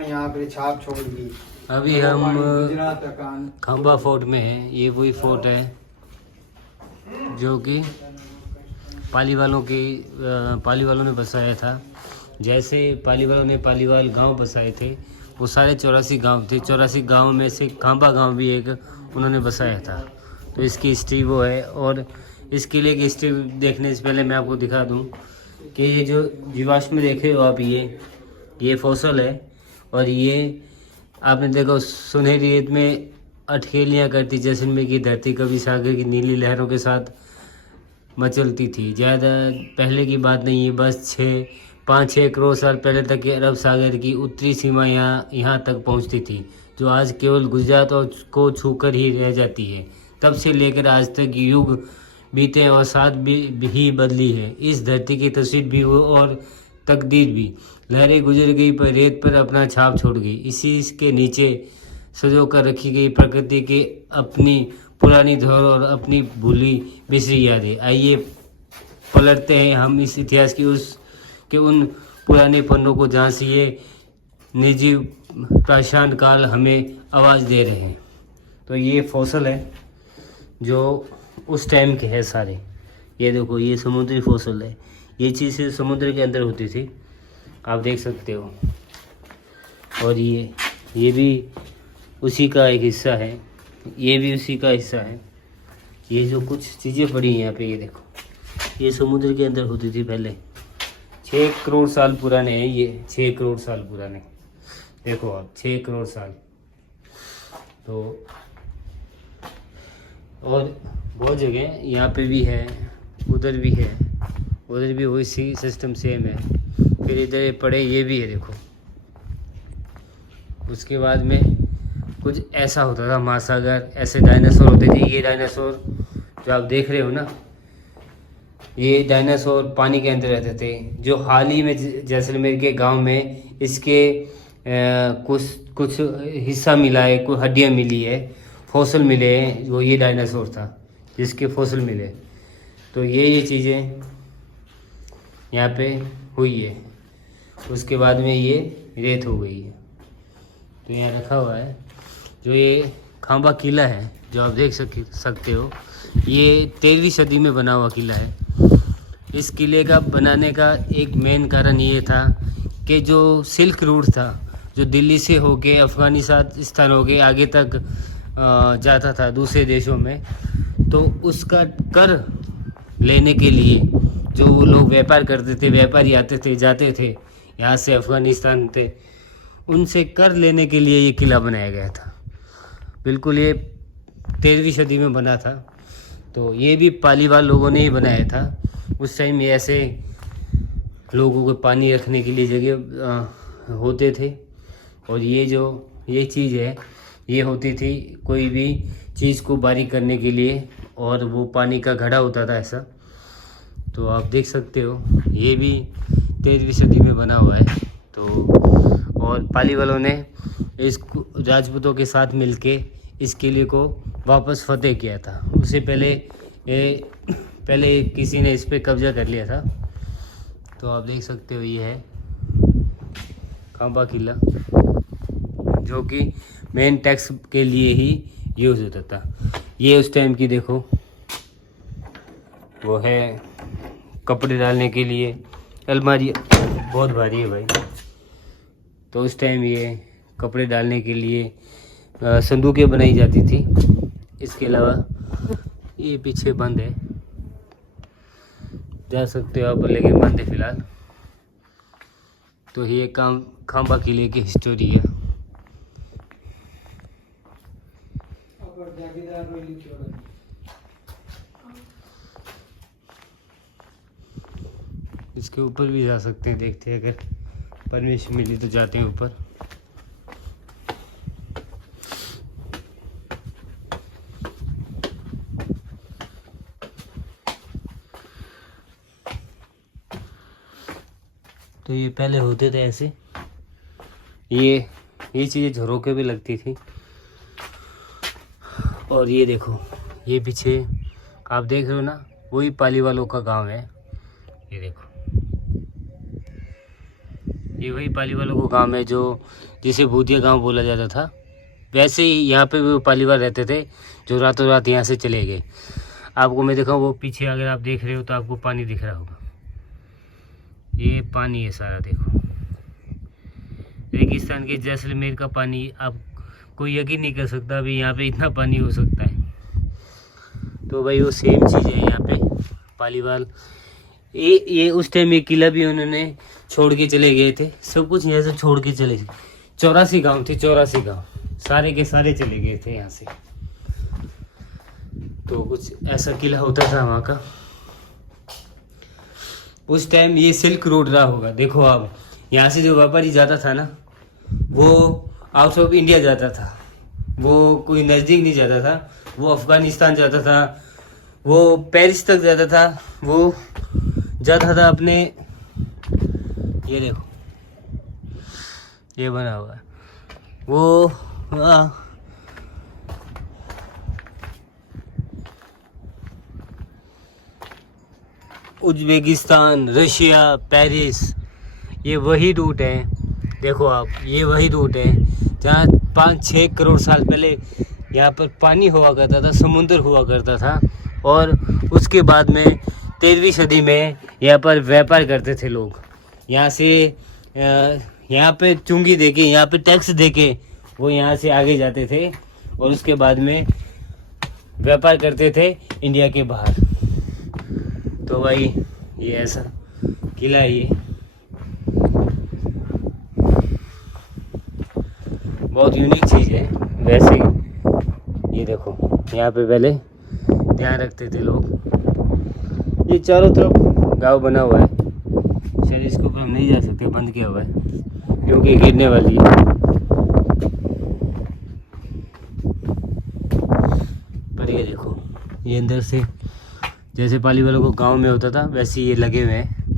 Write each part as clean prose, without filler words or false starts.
ने यहाँ पे छाप छोड़ दी। अभी हम गुजरात का खंबा फोर्ट में हैं। ये वही फोर्ट है जो कि पालीवालों ने बसाया था। जैसे पालीवालों ने पालीवाल गांव बसाए थे, वो सारे 84 गांव थे। 84 गांव में से खांबा गांव भी एक उन्होंने बसाया था। तो इसकी हिस्ट्री वो है। और इस किले की हिस्ट्री देखने से पहले मैं आपको दिखा दूं कि ये जो जीवाश्म देखे हो आप, ये फॉसल है। और ये आपने देखो सुनहरी रेत में अटखेलियाँ करती जैसलमेर की धरती कभी सागर की नीली लहरों के साथ मचलती थी। ज़्यादा पहले की बात नहीं है, बस 5-6 करोड़ साल पहले तक ये अरब सागर की उत्तरी सीमा यहाँ तक पहुँचती थी, जो आज केवल गुजरात और को छूकर ही रह जाती है। तब से लेकर आज तक युग बीते और साथ भी बदली है इस धरती की तस्वीर भी और तकदीर भी। लहरें गुजर गई पर रेत पर अपना छाप छोड़ गई। इसी के नीचे सजो कर रखी गई प्रकृति की अपनी पुरानी धरोहर और अपनी भूली बिसरी यादें। आइए पलटते हैं हम इस इतिहास की उन पुराने पन्नों को जहाँ से ये निर्जीव पाषाण काल हमें आवाज़ दे रहे हैं। तो ये फॉसल है जो उस टाइम के है सारे। ये देखो, ये समुद्री फॉसल है। ये चीज़ें समुद्र के अंदर होती थी, आप देख सकते हो। और ये भी उसी का एक हिस्सा है, ये भी उसी का हिस्सा है। ये जो कुछ चीज़ें पड़ी हैं यहाँ पे, ये देखो, ये समुद्र के अंदर होती थी पहले। 6 करोड़ साल पुराने हैं ये, 6 करोड़ साल पुराने। देखो आप, 6 करोड़ साल। तो और बहुत जगह यहाँ पे भी है, उधर भी है, उधर भी वही सिस्टम सेम है। फिर इधर पड़े ये भी है, देखो। उसके बाद में कुछ ऐसा होता था, महासागर, ऐसे डायनासोर होते थे। ये डायनासोर जो आप देख रहे हो ना, ये डायनासोर पानी के अंदर रहते थे। जो हाल ही में जैसलमेर के गांव में इसके कुछ हिस्सा मिला है, कुछ हड्डियां मिली है, फॉसल मिले हैं, वो ये डायनासोर था जिसके फॉसल मिले। तो ये चीज़ें यहाँ पे हुई है। उसके बाद में ये रेत हो गई है। तो यहाँ रखा हुआ है जो ये खांबा किला है, जो आप देख सकते हो। ये 13वीं सदी में बना हुआ किला है। इस किले का बनाने का एक मेन कारण ये था कि जो सिल्क रूट था, जो दिल्ली से होके अफ़गानिस्तान होके आगे तक जाता था दूसरे देशों में, तो उसका कर लेने के लिए जो लोग व्यापार करते थे, व्यापारी आते थे जाते थे यहाँ से अफ़गानिस्तान थे, उनसे कर लेने के लिए ये किला बनाया गया था। बिल्कुल ये 13वीं सदी में बना था। तो ये भी पालीवाल लोगों ने ही बनाया था। उस टाइम ऐसे लोगों को पानी रखने के लिए जगह होते थे। और ये चीज़ है, ये होती थी कोई भी चीज़ को बारीक करने के लिए, और वो पानी का घड़ा होता था ऐसा। तो आप देख सकते हो ये भी 13वीं सदी में बना हुआ है। तो और पालीवालों ने इस राजपूतों के साथ मिलके इस किले को वापस फतेह किया था। उससे पहले किसी ने इस पे कब्जा कर लिया था। तो आप देख सकते हो ये है खांबा किला, जो कि मेन टैक्स के लिए ही यूज़ होता था। ये उस टाइम की देखो, वो है कपड़े डालने के लिए अलमारी, बहुत भारी है भाई। तो उस टाइम ये कपड़े डालने के लिए संदूकें बनाई जाती थी। इसके अलावा ये पीछे बंद है, जा सकते हो आप, लेकिन बंद है फिलहाल। तो ये खांबा किले की हिस्टोरी है। इसके ऊपर भी जा सकते हैं, देखते हैं, अगर परमिशन मिली तो जाते हैं ऊपर। तो ये पहले होते थे ऐसे, ये चीज़ें झरोके भी लगती थी। और ये देखो, ये पीछे आप देख रहे हो ना, वही पालीवालों का गांव है। ये देखो, ये वही पालीवालों को गांव है जो जिसे भूतिया गांव बोला जाता था। वैसे ही यहाँ पे भी वो पालीवाल रहते थे जो रातों रात यहाँ से चले गए। आपको मैं दिखाऊँ, वो पीछे अगर आप देख रहे हो तो आपको पानी दिख रहा होगा, ये पानी है सारा। देखो रेगिस्तान के जैसलमेर का पानी, आप कोई यकीन नहीं कर सकता अभी यहाँ पे इतना पानी हो सकता है। तो भाई वो सेम चीज़ है यहाँ पे पालीवाल। ये उस टाइम ये किला भी उन्होंने छोड़ के चले गए थे, सब कुछ यहाँ से छोड़ के चले गए। 84 गांव थे, 84 गांव सारे के सारे चले गए थे यहाँ से। तो कुछ ऐसा किला होता था वहाँ का उस टाइम। ये सिल्क रोड रहा होगा। देखो आप यहाँ से जो व्यापारी जाता था ना, वो आउट ऑफ इंडिया जाता था, वो कोई नज़दीक नहीं जाता था, वो अफगानिस्तान जाता था, वो पेरिस तक जाता था, वो जाता था अपने। ये देखो ये बना हुआ है वो उज्बेकिस्तान, रशिया, पेरिस, ये वही रूट है। देखो आप, ये वही रूट है जहाँ 5-6 करोड़ साल पहले यहाँ पर पानी हुआ करता था, समुद्र हुआ करता था। और उसके बाद में 13वीं सदी में यहाँ पर व्यापार करते थे लोग। यहाँ से यहाँ पे चुंगी देके, यहाँ पे टैक्स देके वो यहाँ से आगे जाते थे और उसके बाद में व्यापार करते थे इंडिया के बाहर। तो भाई ये ऐसा किला है, ये बहुत यूनिक चीज़ है वैसे। ये देखो यहाँ पे पहले ध्यान रखते थे लोग। ये चारों तरफ गांव बना हुआ है, शायद इसके ऊपर हम नहीं जा सकते, बंद किया हुआ है क्योंकि गिरने वाली है। पर ये देखो, ये अंदर से जैसे पालीवालों को गांव में होता था वैसे ये लगे हुए हैं,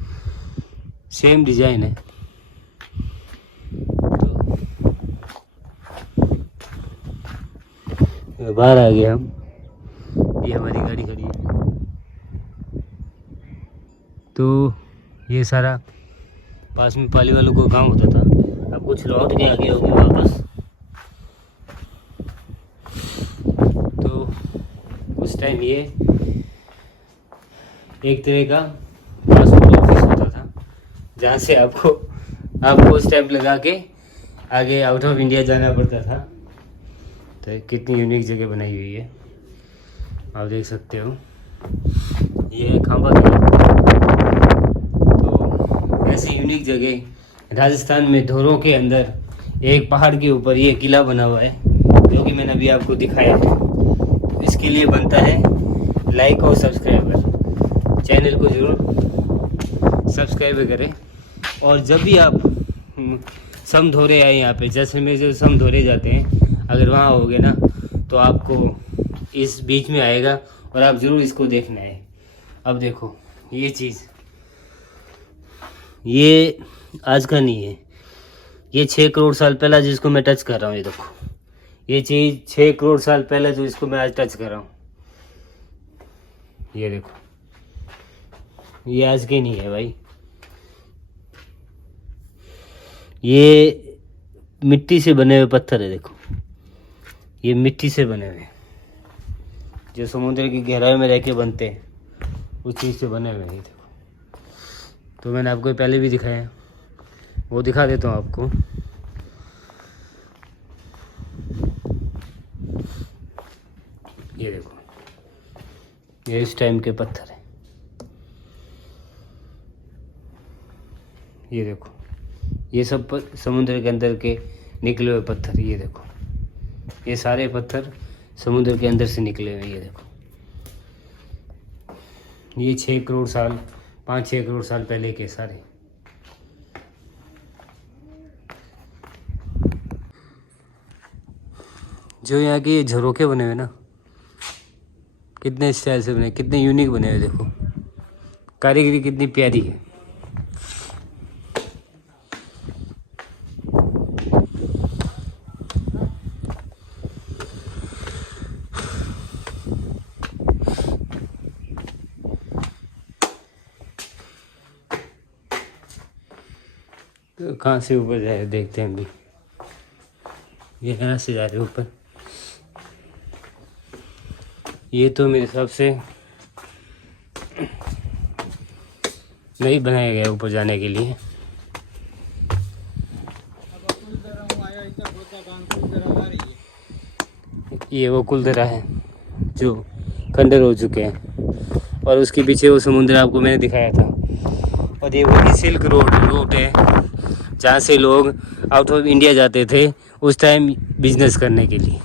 सेम डिजाइन है। तो बाहर आ गए हम, ये हमारी गाड़ी खड़ी है। तो ये सारा पास में पालीवालों को गांव होता था। अब कुछ लौट के आ गए होंगे वापस। तो उस टाइम ये एक तरह का पासपोर्ट ऑफिस होता था जहाँ से आपको स्टैंप लगा के आगे आउट ऑफ इंडिया जाना पड़ता था। तो कितनी यूनिक जगह बनाई हुई है आप देख सकते हो। ये है खांबा किला। तो ऐसी यूनिक जगह राजस्थान में धोरों के अंदर एक पहाड़ के ऊपर ये किला बना हुआ है जो कि मैंने अभी आपको दिखाया है। तो इसके लिए बनता है लाइक और सब्सक्राइबर, चैनल को जरूर सब्सक्राइब करें। और जब भी आप समधोरे आए यहाँ पे, जैसलमेर जो समधोरे जाते हैं, अगर वहाँ होगे ना तो आपको इस बीच में आएगा और आप ज़रूर इसको देखना है। अब देखो ये चीज़, ये आज का नहीं है, ये 6 करोड़ साल पहला जिसको मैं टच कर रहा हूँ। ये देखो ये चीज़ 6 करोड़ साल पहले जो इसको मैं आज टच कर रहा हूँ, ये देखो ये आज के नहीं है भाई। ये मिट्टी से बने हुए पत्थर है। देखो ये मिट्टी से बने हुए जो समुद्र की गहराई में रह के बनते हैं, उस चीज़ से बने हुए हैं। देखो तो मैंने आपको पहले भी दिखाया, वो दिखा देता हूँ आपको। ये देखो ये इस टाइम के पत्थर है। ये देखो ये सब समुद्र के अंदर के निकले हुए पत्थर। ये देखो ये सारे पत्थर समुद्र के अंदर से निकले हुए। ये देखो ये 6 करोड़ साल 5-6 करोड़ साल पहले के सारे। जो यहाँ के झरोखे बने हुए ना, कितने स्टाइल से बने, कितने यूनिक बने हुए। देखो कारीगरी कितनी प्यारी है। तो कहाँ से ऊपर जाए देखते हैं अभी। ये यहाँ से जा रहे हैं ऊपर। ये तो मेरे हिसाब से नहीं बनाया गया ऊपर जाने के लिए। ये वो कुलदरा है जो खंडर हो चुके हैं और उसके पीछे वो समुद्र आपको मैंने दिखाया था। और ये वो सिल्क रूट है जहाँ से लोग आउट ऑफ इंडिया जाते थे उस टाइम बिजनेस करने के लिए।